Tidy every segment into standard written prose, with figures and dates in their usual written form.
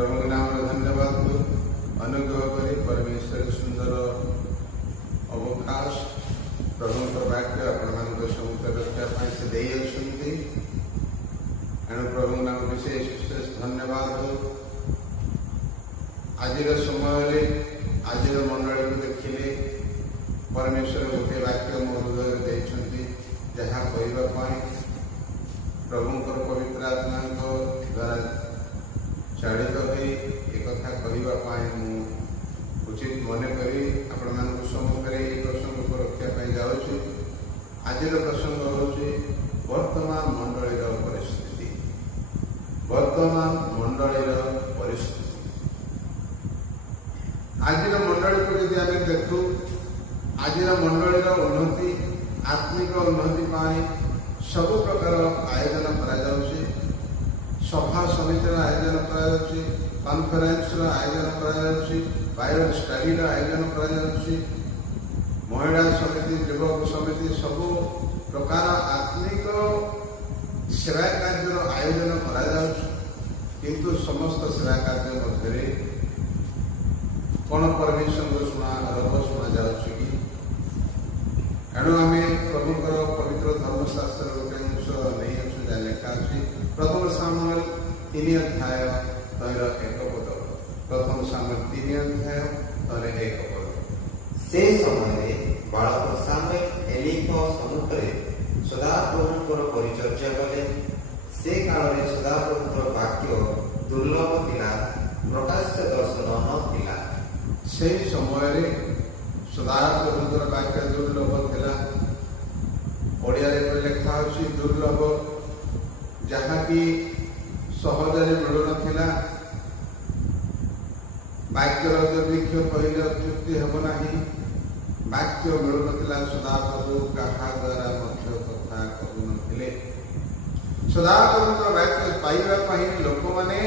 प्रभु नाम धन्यवाद को अनुग्रह करी परमेश्वर सुंदर अवकाश प्रभु वाक्य आपण समुद्र रक्षा से देते एणु प्रभु नाम विशेष विशेष धन्यवाद हो। आज समय आज मंडली को देखिले परमेश्वर गोटे वाक्य मो हृदय देते जहाँ कहवाई प्रभुंर पवित्र आत्मा द्वारा चालित हो एक कहवाई उचित मन करी आपण सम्मुखें ये प्रसंग को रखापी जाऊँ। आज प्रसंग हूँ वर्तमान मंडलीर परिस्थिति। वर्तमान मंडलीर परिस्थिति आज मंडली को यदि आम देखू आज मंडलीर उन्नति आत्मिक उन्नति सब प्रकार आयोजन करा सभा समितिर आयोजन करा कॉन्फ्रेंस आयोजन करा बाइबल स्टडी आयोजन करा महिला समिति युवक समिति सब प्रकार आत्मिक सेवा कार्य आयोजन करा किंतु समस्त सेवा कार्य मध्य कौन परमेश्वर को शुणा जाऊँ कि एणु आम प्रभुंर पवित्र धर्मशास्त्र गोटे अंश नहीं अच्छु जहाँ लिखा अच्छी प्रथम सामुएल 3 अध्याय तैर 1 पद। प्रथम सामुएल 3 अध्याय तैर 1 पद। से समय बालक सामुएल एली सम्मुखें सदाप्रभुंर परिचर्या कले। से काल में सदाप्रभुंर वाक्य दुर्लभ थिला, प्रकाश्य दर्शन नथिला। से समय सदाप्रभुंर वाक्य दुर्लभ थिला। ओडिया लिखा अच्छी दुर्लभ जहाँकि सहजरे मिलू ना। वाक्यर दुर्भिक्ष कहले अत्युक्ति हेब ना। वाक्य मिलू ना। सदाप्रभु क्या द्वारा कथा कहू न। सदाप्रभुंर वाक्य पाइबापी लोक मैंने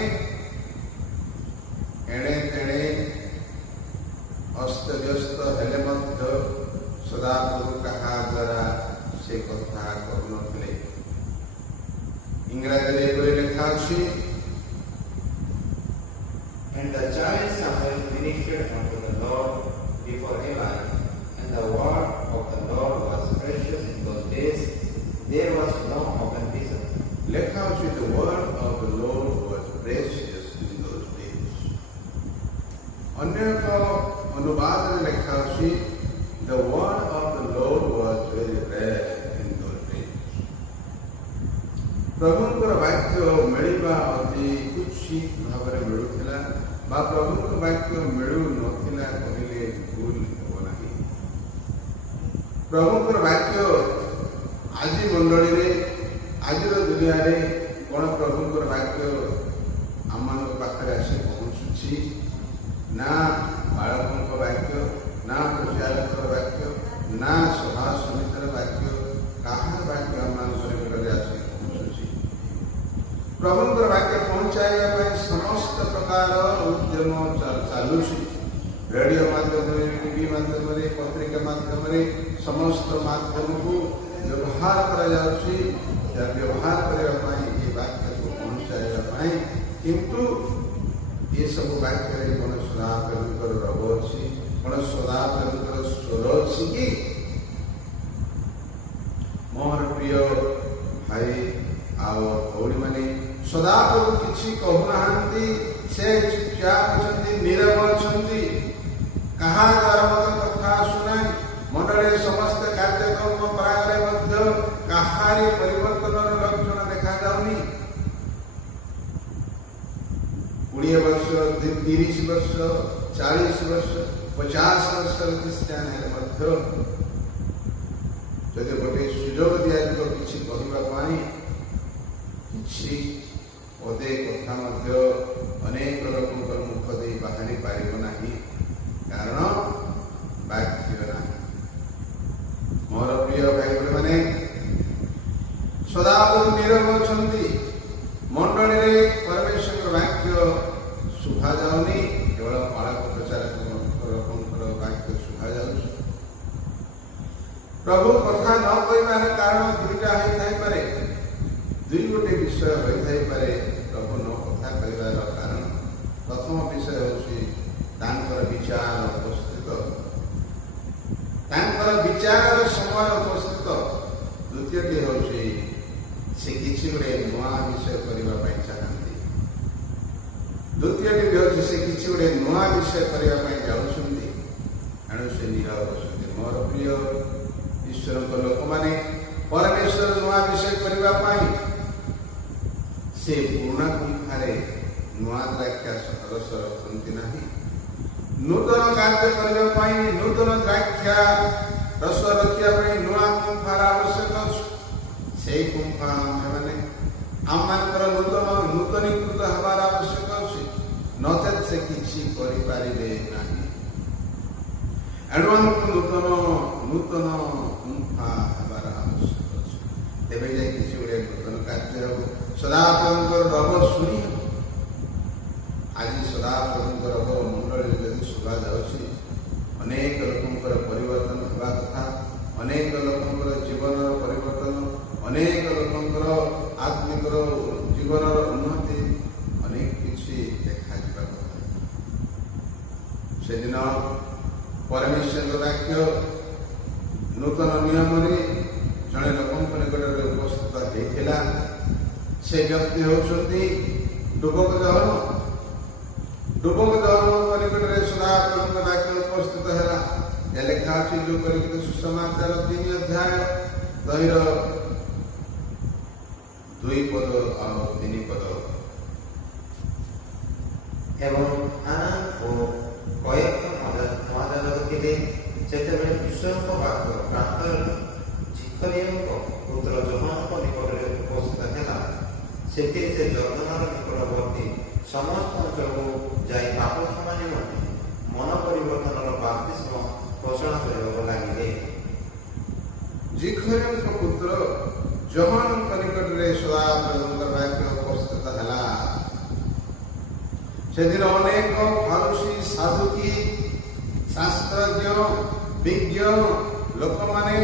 एणे तेणे अस्तव्यस्त हेले सदाप्रभु क्या द्वारा से कथा कहू न। इंग्रजी लिखा अच्छी And the child Samuel ministered unto the Lord before Eli, and the word of the Lord was precious in those days. There was no open vision. लिखा अच्छी the word of the Lord was precious in those days. अन्य अनुवाद में लिखा अच्छी the word of the Lord was very rare in those days. प्रभुंर वाक्य मिलवा अति कुत्सित भाव में मिलूला बा प्रभुंर वाक्य मिलू नथिला कहले भूल हेब नाही। प्रभुंर वाक्य आज मंडली रे आज दुनिया रे कौन प्रभुंर वाक्य आम पाखे आसी पहुँचुची ना बालकों वाक्य ना प्रचारक वाक्य ना सभा समितिर वाक्य कहा वाक्य आम निकट आसी पहुँचुची। प्रभुंर वाक्य पहुँचाइबा समस्त प्रकार उद्यम चलुची। रेडियो माध्यम टीवी माध्यम पत्रिका माध्यम समस्त माध्यम को व्यवहार कर व्यवहार करने वाक्य को पहुँचाइबा किंतु ये सब वाक्य कौन सदाप्रभुंर रब अच्छी कौन सदाप्रभुंर स्वर अच्छी कि मोर प्रिय भाई आओ भौणी मैंने सदाप्रभु किसी कहूना से चुपचाप अच्छा नीरव अच्छा कहा द्वारा मत कथा शुना मंडली समस्त कार्यक्रम प्राय कहारी परिवर्तन लक्षण देखा जाऊनी। 20 वर्ष 30 वर्ष 40 वर्ष 50 वर्ष क्रिस्टियान है जब गोटे सुजोग दिया किसी कहवाई कि पदे कथा अनेक लोक मुख दे बाहरी पार ना कारण वाक्य ना। मोर प्रिय भाई मैंने सदाप्रभु नीरव अच्छा मंडली रे परमेश्वर वाक्य शुभा जाऊनी केवल बालक प्रचारक वाक्य शुभा जाऊ। प्रभु कथा न कहबार कारण दुईटा होता है दुई गोटे विषय होता है प्रभु न कथा कहबार कारण ଦ୍ୱିତୀୟଟି ବି ହେଉଛି ସେ କିଛି ଗୋଟେ ନୂଆ ବିଷୟ କରିବା ପାଇଁ ଯାଉଛନ୍ତି, ଏଣୁ ସେ ନୀରବ ବସୁଛନ୍ତି। ମୋର ପ୍ରିୟ ଈଶ୍ୱରଙ୍କ ଲୋକମାନେ, ପରମେଶ୍ୱର ନୂଆ ବିଷୟ କରିବା ପାଇଁ ସେ ପୁରୁଣା ଗୁମ୍ଫାରେ ନୂଆ ଦ୍ରାକ୍ଷା ରସ ରଖନ୍ତି ନାହିଁ। ନୂତନ କାର୍ଯ୍ୟ କରିବା ପାଇଁ, ନୂତନ ଦ୍ରାକ୍ଷା ରସ ରଖିବା ପାଇଁ ନୂଆ ଗୁମ୍ଫାର ଆବଶ୍ୟକ ଅଛି। ସେଇ ଗୁମ୍ଫା ଆମେମାନେ ଆମମାନଙ୍କର ନୂତନୀକୃତ ହେବାର ଆବଶ୍ୟକ ଅଛି, ନଚେତ୍ ସେ କିଛି କରିପାରିବେ ନାହିଁ। ଏଣୁ ଆମକୁ ନୂତନ ଗୁମ୍ଫା ହେବାର ଆବଶ୍ୟକ ଅଛି। ତେବେ ଯାଇ କିଛି ଗୋଟେ ନୂତନ କାର୍ଯ୍ୟ ହେବ, ସଦାପ୍ରଭୁଙ୍କର ରବ ଶୁଣି ହେବ। ଆଜି ସଦାପ୍ରଭୁଙ୍କ ରବ ମଣ୍ଡଳୀରେ ଯଦି ଶୁଭାଯାଉଛି, ଅନେକ ଲୋକଙ୍କର ପରିବର୍ତ୍ତନ ହେବା କଥା, ଅନେକ ଲୋକଙ୍କର ଜୀବନର ପରିବର୍ତ୍ତନ, ଅନେକ ଲୋକଙ୍କର ଆତ୍ମିକର ଜୀବନର ଉନ୍ନତି, ଅନେକ କିଛି ଦେଖାଯିବା କଥା। ସେଦିନ ପରମେଶ୍ୱରଙ୍କ ବାକ୍ୟ ନୂତନ ନିୟମରେ ଜଣେ ଲୋକଙ୍କ ନିକଟରେ ଉପସ୍ଥିତ ହେଇଥିଲା। ସେ ବ୍ୟକ୍ତି ହେଉଛନ୍ତି ଡୁବକ ଜହନ। ଡୁବକ ଜହନଙ୍କ ନିକଟରେ ସଦାପ୍ରଭୁଙ୍କ ବାକ୍ୟ ଉପସ୍ଥିତ ହେଲା। ଏ ଲେଖା ଅଛି ଲୁକଲିଖିତ ସୁସମାଚାର 3 ଅଧ୍ୟାୟ 2 ପଦ ଆଉ 3 ପଦ। ଏବଂ ଆନାନ ଓ କୟେଫା ମହାଯାଜକ ଥିଲେ। ସେତେବେଳେ ଈଶ୍ୱରଙ୍କ ବାକ୍ୟ ପ୍ରାନ୍ତରରେ ଜିକରିୟଙ୍କ ପୁତ୍ର ଯୋହାନଙ୍କ ନିକଟରେ ଉପସ୍ଥିତ ହେଲା। ସେଥିରେ ସେ ଜର୍ଦ୍ଦନର ନିକଟବର୍ତ୍ତୀ ସମସ୍ତ ଅଞ୍ଚଳକୁ ଯାଇ ପାପ କ୍ଷମା ନିମନ୍ତେ ମନ ପରିବର୍ତ୍ତନର ବାପ୍ତିସ୍ମ ଘୋଷଣା କରିବାକୁ ଲାଗିଲେ। ଜିକରିୟଙ୍କ ପୁତ୍ର ଯୋହାନଙ୍କ ନିକଟରେ ସଦାପ୍ରଭୁଙ୍କ ବାକ୍ୟ ଉପସ୍ଥିତ ହେଲା। ସେଦିନ ଅନେକ ଫାରୁସୀ, ସାଧୁକୀ, ଶାସ୍ତ୍ରଜ୍ଞ, ବିଜ୍ଞ ଲୋକମାନେ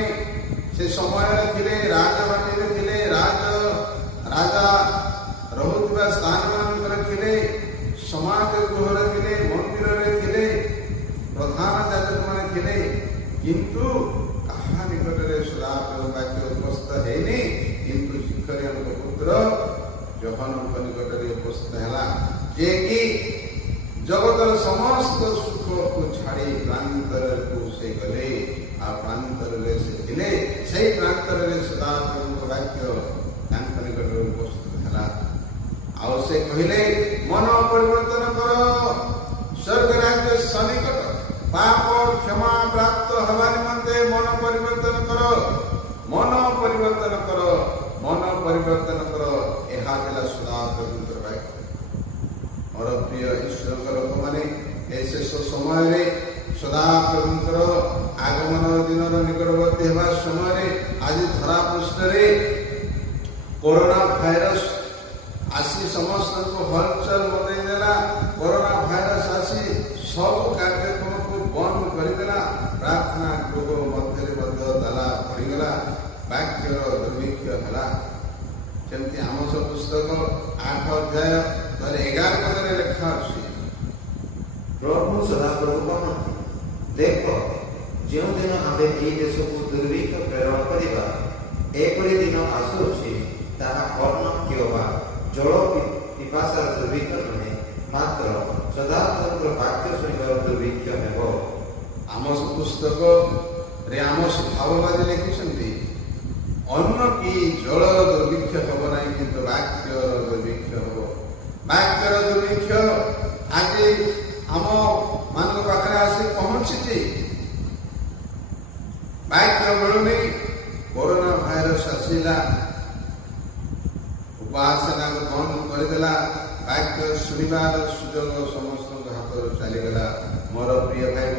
ସେ ସମୟରେ ଥିଲେ, ରାଜବାଟୀରେ ଥିଲେ, ରାଜା ରହୁଥିବା ସ୍ଥାନମାନଙ୍କରେ ଥିଲେ, ସମାଜ ଗୃହରେ ଥିଲେ, ମନ୍ଦିରରେ ଥିଲେ, ପ୍ରଧାନ ଯାଜକମାନେ ଥିଲେ। କିନ୍ତୁ କାହା ନିକଟରେ ସଦାପ୍ରଭୁ ବାକ୍ୟ ଉପସ୍ଥିତ ହେଇନି, କିନ୍ତୁ ଜିକରିୟଙ୍କ ପୁତ୍ର ଯୋହାନଙ୍କ ନିକଟରେ ଉପସ୍ଥିତ ହେଲା, ଯିଏକି ଜଗତର ସମସ୍ତ ସୁଖକୁ ଛାଡ଼ି ପ୍ରାନ୍ତରକୁ ସେ ଗଲେ, ଆଉ ପ୍ରାନ୍ତରରେ ସେ ଥିଲେ। ସେଇ ପ୍ରାନ୍ତରରେ ସଦାପ୍ରଭୁଙ୍କ ବାକ୍ୟ ତାଙ୍କ ନିକଟରେ ଉପସ୍ଥିତ ହେଲା। ଆଉ ସେ କହିଲେ, ମନ ପରିବର୍ତ୍ତନ କର, ସ୍ୱର୍ଗ ରାଜ୍ୟ ସନ୍ନିକଟ। ପାପ କ୍ଷମା ପ୍ରାପ୍ତ ହେବା ନିମନ୍ତେ ମନ ପରିବର୍ତ୍ତନ କର, ମନ ପରିବର୍ତ୍ତନ କର, ମନ ପରିବର୍ତ୍ତନ କର। ଏହା ଥିଲା ସଦାପ୍ରଭୁଙ୍କର ବାକ୍ୟ। ମୋର ପ୍ରିୟ ଈଶ୍ୱରଙ୍କ ଲୋକମାନେ, ଏ ଶେଷ ସମୟରେ ସଦାପ୍ରଭୁଙ୍କର ଆଗମନ ଦିନର ନିକଟବର୍ତ୍ତୀ ହେବା ସମୟରେ ଆଜି ଧରାପୃଷ୍ଠରେ କରୋନା ଭାଇରସ ଆସି ସମସ୍ତଙ୍କୁ ହଲଚଲ ମତେଇ ଦେଲା। କରୋନା ଭାଇରସ ଆସି ସବୁ କାର୍ଯ୍ୟକ୍ରମକୁ ବନ୍ଦ କରିଦେଲା। ପ୍ରାର୍ଥନା ଗୃହ ମଧ୍ୟରେ ମଧ୍ୟ ତାଲା ପଡ଼ିଗଲା। ବାକ୍ୟର ଦୁର୍ଭିକ୍ଷ ହେଲା। ଯେମିତି ଆମୋସ ପୁସ୍ତକ 8 ଅଧ୍ୟାୟ 11 ପଦରେ ଲେଖା ଅଛି, ପ୍ରଭୁ ସଦାପ୍ରଭୁ କହନ୍ତି, ଦେଖ, ଯେଉଁଦିନ ଆମେ ଏହି ଦେଶକୁ ଦୁର୍ଭିକ୍ଷ ପ୍ରେରଣ କରିବା, ଏପରି ଦିନ ଆସୁଅଛି, ତାହା ଅନ୍ନ କିମ୍ବା ଜଳ ପିପାସାର ଦୁର୍ଭିକ୍ଷ ନୁହେଁ, ମାତ୍ର ସଦାପ୍ରଭୁଙ୍କର ବାକ୍ୟ ଶୁଣିବାର ଦୁର୍ଭିକ୍ଷ ହେବ। ଆମୋସ ପୁସ୍ତକରେ ଆମୋସ ଭାବବାଦୀ ଲେଖିଛନ୍ତି, ଅନ୍ନ କି ଜଳର ଦୁର୍ଭିକ୍ଷ ହେବ ନାହିଁ, କିନ୍ତୁ ବାକ୍ୟର ଦୁର୍ଭିକ୍ଷ ହେବ। ବାକ୍ୟର ଦୁର୍ଭିକ୍ଷ ଆଜି ଆମ ମାନଙ୍କ ପାଖରେ ଆସି ପହଞ୍ଚିଛି। ବାକ୍ୟ ମିଳୁନି। କରୋନା ଭାଇରସ ଆସିଲା, ଉପାସନାକୁ ବନ୍ଦ କରିଦେଲା। ବାକ୍ୟ ଶୁଣିବାର ସୁଯୋଗ ସମସ୍ତଙ୍କ ହାତରୁ ଚାଲିଗଲା। ମୋର ପ୍ରିୟ ଭାଇ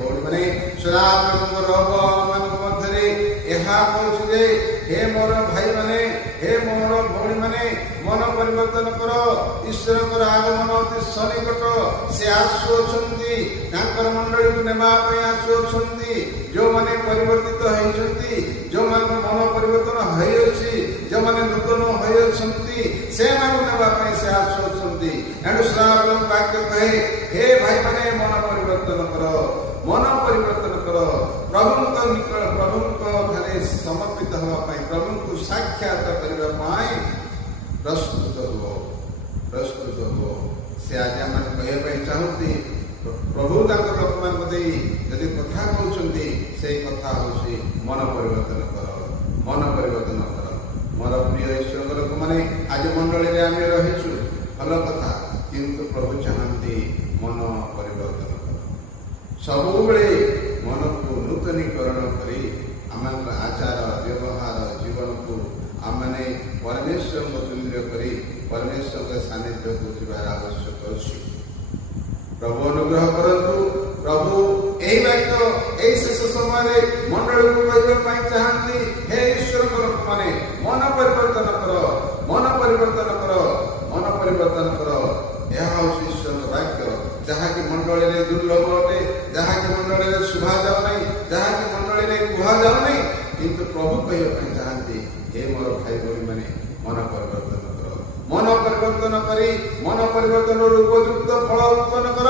ଭଉଣୀମାନେ, ସଦାପ୍ରଭୁଙ୍କ ରବ ମାନଙ୍କ ମଧ୍ୟରେ ଏହା କହୁଛି ଯେ, ହେ ମୋର ଭାଇମାନେ, ହେ ମୋର ଭଉଣୀମାନେ, ମନ ପରିବର୍ତ୍ତନ କର। ଈଶ୍ୱରଙ୍କର ଆଗମନ ଅତି ସନ୍ନିକଟ। ସେ ଆସୁଅଛନ୍ତି, ତାଙ୍କର ମଣ୍ଡଳୀକୁ ନେବା ପାଇଁ ଆସୁଅଛନ୍ତି। ଯେଉଁମାନେ ପରିବର୍ତ୍ତିତ ହେଇଛନ୍ତି, ଯେଉଁମାନଙ୍କ ମନ ପରିବର୍ତ୍ତନ ହୋଇଅଛି, ଯେଉଁମାନେ ନୂତନ ହୋଇଅଛନ୍ତି, ସେମାନଙ୍କୁ ନେବା ପାଇଁ ସେ ଆସୁଅଛନ୍ତି। ଏଣୁ ସଦାପ୍ରଭୁ ବାକ୍ୟ କହେ, ହେ ଭାଇମାନେ, ମନ ପରିବର୍ତ୍ତନ କର, ମନ ପରିବର୍ତ୍ତନ କର। ପ୍ରଭୁଙ୍କ ଠାରେ ସମର୍ପିତ ହେବା ପାଇଁ, ପ୍ରଭୁଙ୍କୁ ସାକ୍ଷାତ କରିବା ପାଇଁ ପ୍ରସ୍ତୁତ ହୁଅ। ସେ ଆଜି ଆମେ କହିବା ପାଇଁ ଚାହୁଁନ୍ତି ପ୍ରଭୁ ତାଙ୍କ ଲୋକମାନଙ୍କୁ ଦେଇ ଯଦି କଥା କହୁଛନ୍ତି ସେଇ କଥା ହେଉଛି ମନ ପରିବର୍ତ୍ତନ କର, ମନ ପରିବର୍ତ୍ତନ କର। ମୋର ପ୍ରିୟ ଈଶ୍ୱରଙ୍କ ଲୋକମାନେ ଆଜି ମଣ୍ଡଳୀରେ ଆମେ ରହିଛୁ, ଭଲ କଥା, କିନ୍ତୁ ପ୍ରଭୁ ଚାହାନ୍ତି ମନ ପରିବର୍ତ୍ତନ କର। ସବୁବେଳେ ମନକୁ ନୂତନୀକରଣ କରି ଆମମାନଙ୍କ ଆଚାର ବ୍ୟବହାର ଜୀବନକୁ ଆମମାନେ ପରମେଶ୍ୱରଙ୍କ ତୁଲ୍ୟ କରି ପରମେଶ୍ୱରଙ୍କ ସାନ୍ନିଧ୍ୟକୁ ଯିବାର ଆବଶ୍ୟକ ଅଛି। ପ୍ରଭୁ ଅନୁଗ୍ରହ କରନ୍ତୁ। ପ୍ରଭୁ ଏହି ବାକ୍ୟ ଏହି ଶେଷ ସମୟରେ ମଣ୍ଡଳୀକୁ କହିବା ପାଇଁ ଚାହାନ୍ତି, ହେ ଈଶ୍ୱରଙ୍କ ଲୋକମାନେ ମନ ପରିବର୍ତ୍ତନ କର, ମନ ପରିବର୍ତ୍ତନ କର, ମନ ପରିବର୍ତ୍ତନ କର। ଏହା ହେଉଛି ଈଶ୍ୱରଙ୍କ ବାକ୍ୟ, ଯାହାକି ମଣ୍ଡଳୀରେ ଦୁର୍ଲଭ ଅଟେ, ଯାହାକି ମଣ୍ଡଳୀରେ ଶୁଭାଯାଉ ନାହିଁ, ଯାହାକି ମଣ୍ଡଳୀରେ କୁହାଯାଉ ନାହିଁ, କିନ୍ତୁ ପ୍ରଭୁ କହିବା ପାଇଁ ଚାହାନ୍ତି, ହେ ମୋର ଭାଇ ଭଉଣୀମାନେ ମନ ପରିବର୍ତ୍ତନ କର, ମନ ପରିବର୍ତ୍ତନ କରି ମନ ପରିବର୍ତ୍ତନରୁ ଉପଯୁକ୍ତ ଫଳ ଉତ୍ପନ୍ନ କର।